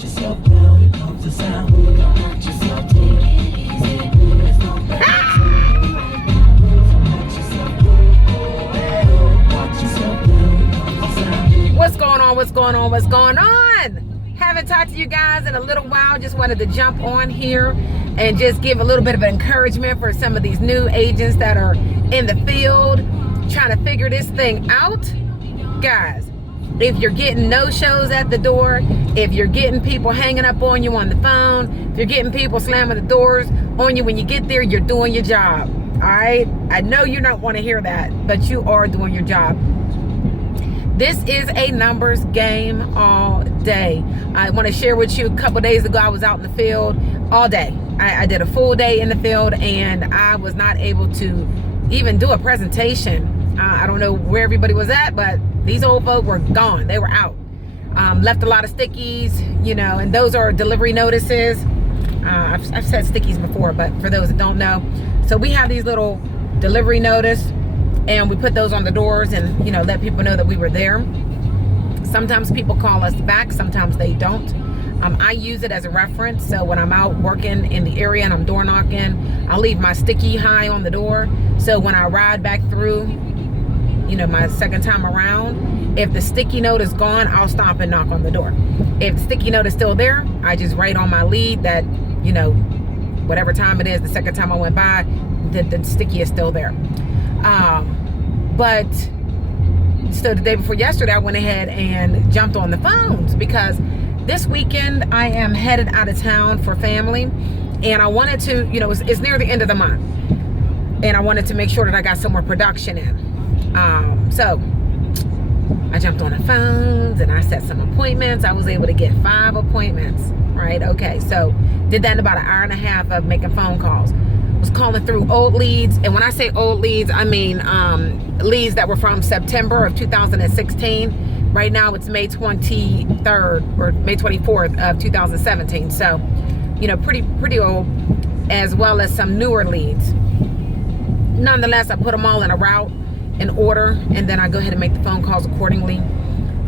What's going on? What's going on? What's going on? Haven't talked to you guys in a little while. Just wanted to jump on here and just give a little bit of encouragement for some of these new agents that are in the field trying to figure this thing out. Guys, if you're getting no-shows at the door, if you're getting people hanging up on you on the phone, if you're getting people slamming the doors on you when you get there, you're doing your job. All right? I know you don't want to hear that, but you are doing your job. This is a numbers game all day. I want to share with you, a couple days ago, I was out in the field all day. I did a full day in the field, and I was not able to even do a presentation. I don't know where everybody was at, but these old folk were gone. They were out. Left a lot of stickies, you know, and those are delivery notices. I've said stickies before, but for those that don't know. So we have these little delivery notice, and we put those on the doors and, you know, let people know that we were there. Sometimes people call us back, sometimes they don't. I use it as a reference. So when I'm out working in the area and I'm door knocking, I'll leave my sticky high on the door. So when I ride back through, you know, my second time around, if the sticky note is gone, I'll stop and knock on the door. If the sticky note is still there, I just write on my lead that, you know, whatever time it is, the second time I went by, the sticky is still there. But so the day before yesterday, I went ahead and jumped on the phones because this weekend I am headed out of town for family, and I wanted to, you know, it's near the end of the month, and I wanted to make sure that I got some more production in. So I jumped on the phones and I set some appointments. I was able to get 5 appointments, right? Okay, so did that in about an hour and a half of making phone calls. Was calling through old leads, and when I say old leads, I mean leads that were from September of 2016. Right now it's May 23rd or May 24th of 2017. So, you know, pretty old, as well as some newer leads. Nonetheless, I put them all in a route in order, and then I go ahead and make the phone calls accordingly.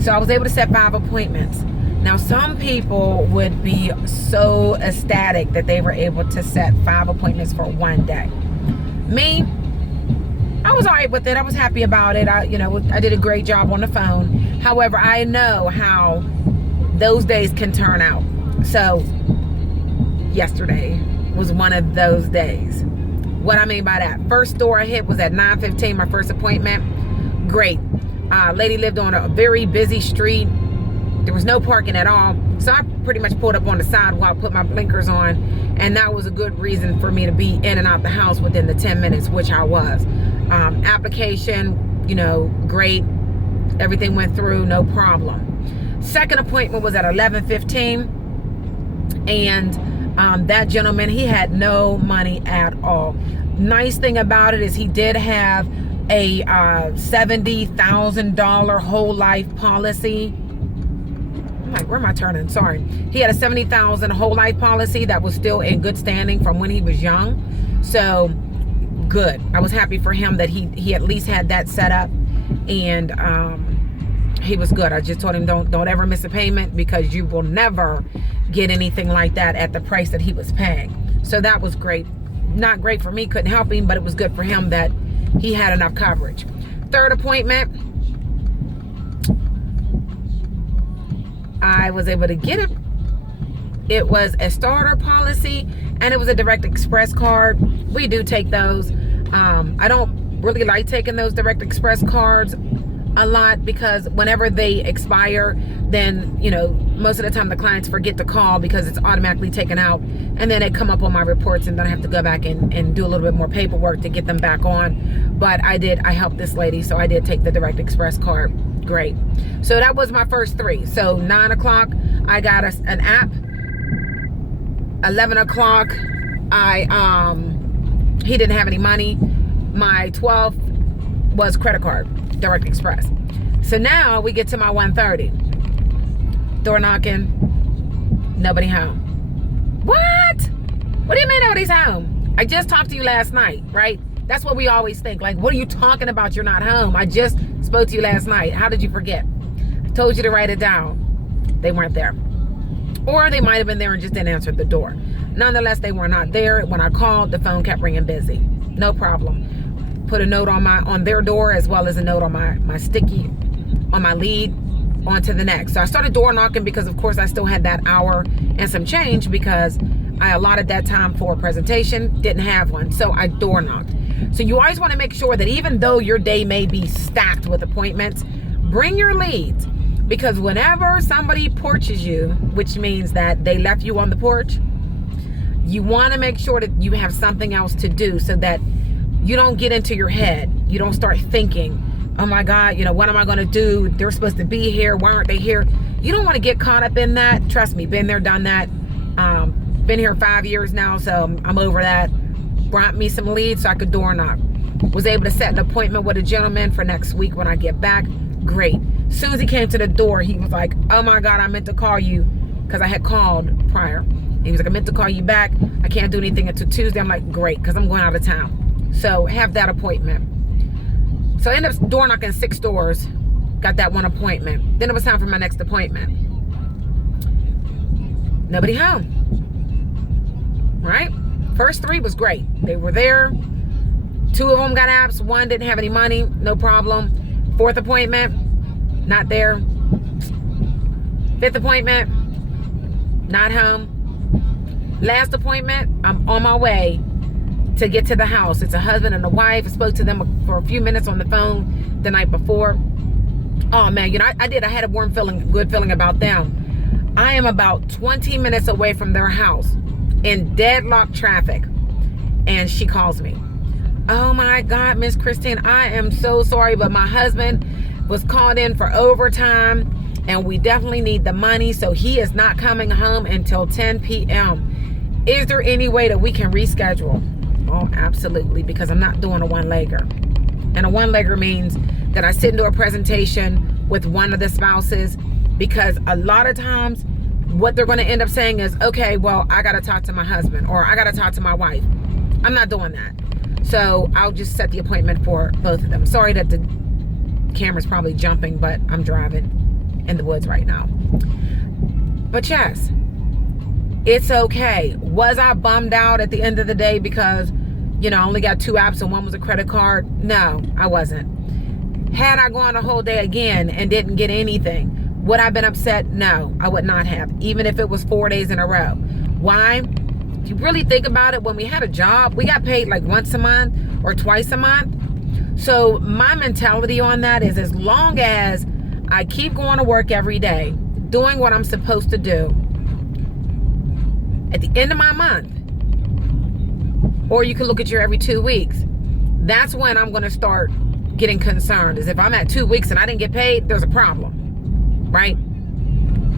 So I was able to set 5 appointments. Now, some people would be so ecstatic that they were able to set 5 appointments for one day. Me, I was all right with it. I was happy about it. I did a great job on the phone. However, I know how those days can turn out. So yesterday was one of those days. What I mean by that, first door I hit was at 9:15, my first appointment. Great. Lady lived on a very busy street. There was no parking at all. So I pretty much pulled up on the sidewalk, put my blinkers on, and that was a good reason for me to be in and out the house within the 10 minutes, which I was. Application, you know, great. Everything went through, no problem. Second appointment was at 11:15, and that gentleman, he had no money at all. Nice thing about it is he did have a $70,000 whole life policy. I'm like, where am I turning? Sorry. He had a $70,000 whole life policy that was still in good standing from when he was young. So good. I was happy for him that he at least had that set up, and he was good. I just told him don't ever miss a payment, because you will never get anything like that at the price that he was paying. So that was great. Not great for me, couldn't help him, but it was good for him that he had enough coverage. Third appointment, I was able to get it. It was a starter policy, and it was a direct express card. We do take those. I don't really like taking those direct express cards a lot, because whenever they expire, then, you know, most of the time the clients forget to call because it's automatically taken out, and then they come up on my reports, and then I have to go back and do a little bit more paperwork to get them back on. But I helped this lady, so I did take the direct express card. Great. So that was my first 3. So 9 o'clock I got an app. 11 o'clock he didn't have any money. My 12th was credit card, direct express. So now we get to my 1:30. Door knocking, nobody home. What? What do you mean nobody's home? I just talked to you last night, right? That's what we always think. Like, what are you talking about? You're not home. I just spoke to you last night. How did you forget? I told you to write it down. They weren't there. Or they might have been there and just didn't answer the door. Nonetheless, they were not there. When I called, the phone kept ringing busy. No problem. Put a note on their door, as well as a note on my sticky, on my lead, on to the next. So I started door knocking because, of course, I still had that hour and some change because I allotted that time for a presentation, didn't have one. So I door knocked. So you always want to make sure that even though your day may be stacked with appointments, bring your leads. Because whenever somebody porches you, which means that they left you on the porch, you want to make sure that you have something else to do so that you don't get into your head. You don't start thinking, oh my God, what am I going to do? They're supposed to be here. Why aren't they here? You don't want to get caught up in that. Trust me, been there, done that. Been here 5 years now, so I'm over that. Brought me some leads so I could door knock. Was able to set an appointment with a gentleman for next week when I get back. Great. As soon as he came to the door, he was like, oh my God, I meant to call you, because I had called prior. He was like, I meant to call you back. I can't do anything until Tuesday. I'm like, great, because I'm going out of town. So have that appointment. So I ended up door knocking 6 doors. Got that one appointment. Then it was time for my next appointment. Nobody home. Right? First 3 was great. They were there. 2 of them got apps. 1 didn't have any money. No problem. 4th appointment, not there. 5th appointment, not home. Last appointment, I'm on my way to get to the house. It's a husband and a wife. I spoke to them for a few minutes on the phone the night before. Oh man, I had a warm feeling, good feeling about them. I am about 20 minutes away from their house in deadlock traffic. And she calls me. Oh my God, Miss Christine, I am so sorry, but my husband was called in for overtime and we definitely need the money. So he is not coming home until 10 p.m. Is there any way that we can reschedule? Oh, absolutely, because I'm not doing a one-legger. And a one-legger means that I sit and do a presentation with one of the spouses, because a lot of times what they're going to end up saying is, okay, well, I got to talk to my husband or I got to talk to my wife. I'm not doing that. So I'll just set the appointment for both of them. Sorry that the camera's probably jumping, but I'm driving in the woods right now. But yes, it's okay. Was I bummed out at the end of the day because, I only got 2 apps and one was a credit card? No, I wasn't. Had I gone a whole day again and didn't get anything, would I have been upset? No, I would not have, even if it was 4 days in a row. Why? If you really think about it, when we had a job, we got paid like once a month or twice a month. So my mentality on that is, as long as I keep going to work every day, doing what I'm supposed to do, at the end of my month, or you can look at your every 2 weeks, that's when I'm going to start getting concerned. Is if I'm at 2 weeks and I didn't get paid, there's a problem, right?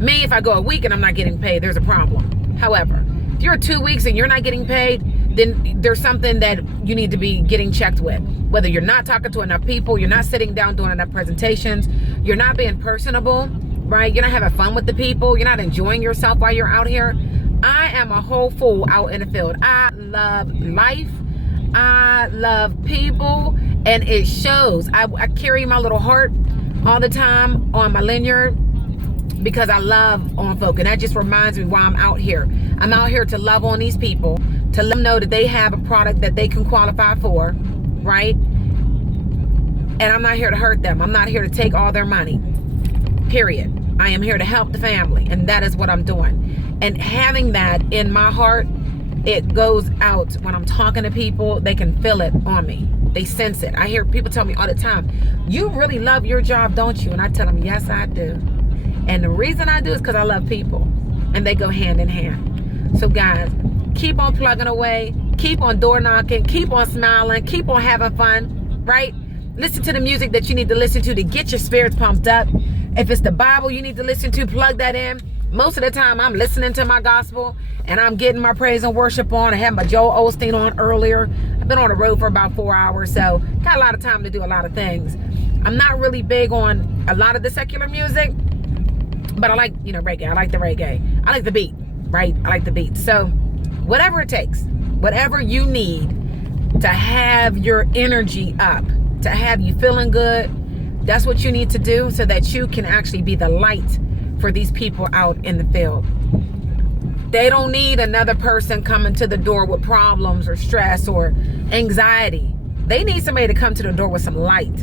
Me, if I go a week and I'm not getting paid, there's a problem. However, if you're 2 weeks and you're not getting paid, then there's something that you need to be getting checked with. Whether you're not talking to enough people, you're not sitting down doing enough presentations, you're not being personable, right? You're not having fun with the people, you're not enjoying yourself while you're out here. I am a whole fool out in the field. I love life. I love people, and it shows. I carry my little heart all the time on my lanyard because I love on folk, and that just reminds me why I'm out here. I'm out here to love on these people, to let them know that they have a product that they can qualify for, right? And I'm not here to hurt them. I'm not here to take all their money, period. I am here to help the family, and that is what I'm doing. And having that in my heart, it goes out when I'm talking to people. They can feel it on me. They sense it. I hear people tell me all the time, you really love your job, don't you? And I tell them, yes, I do. And the reason I do is because I love people, and they go hand in hand. So guys, keep on plugging away, keep on door knocking, keep on smiling, keep on having fun, right? Listen to the music that you need to listen to get your spirits pumped up. If it's the Bible you need to listen to, plug that in. Most of the time I'm listening to my gospel and I'm getting my praise and worship on. I had my Joel Osteen on earlier. I've been on the road for about 4 hours, so got a lot of time to do a lot of things. I'm not really big on a lot of the secular music, but I like, reggae. I like the reggae. I like the beat, right? I like the beat. So whatever it takes, whatever you need to have your energy up, to have you feeling good, that's what you need to do so that you can actually be the light for these people out in the field. They don't need another person coming to the door with problems or stress or anxiety. They need somebody to come to the door with some light.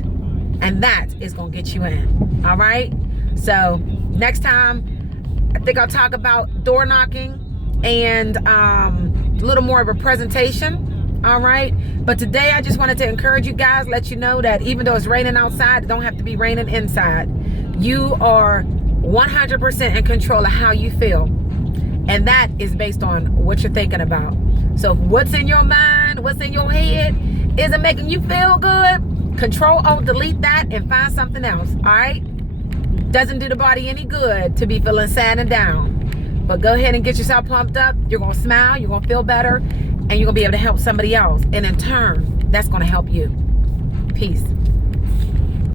And that is going to get you in. All right? So next time, I think I'll talk about door knocking and a little more of a presentation. All right? But today I just wanted to encourage you guys, let you know that even though it's raining outside, it don't have to be raining inside. You are 100% in control of how you feel. And that is based on what you're thinking about. So what's in your mind, what's in your head, is it making you feel good? Control O, delete that and find something else. All right? Doesn't do the body any good to be feeling sad and down. But go ahead and get yourself pumped up. You're going to smile, you're going to feel better, and you're going to be able to help somebody else. And in turn, that's going to help you. Peace.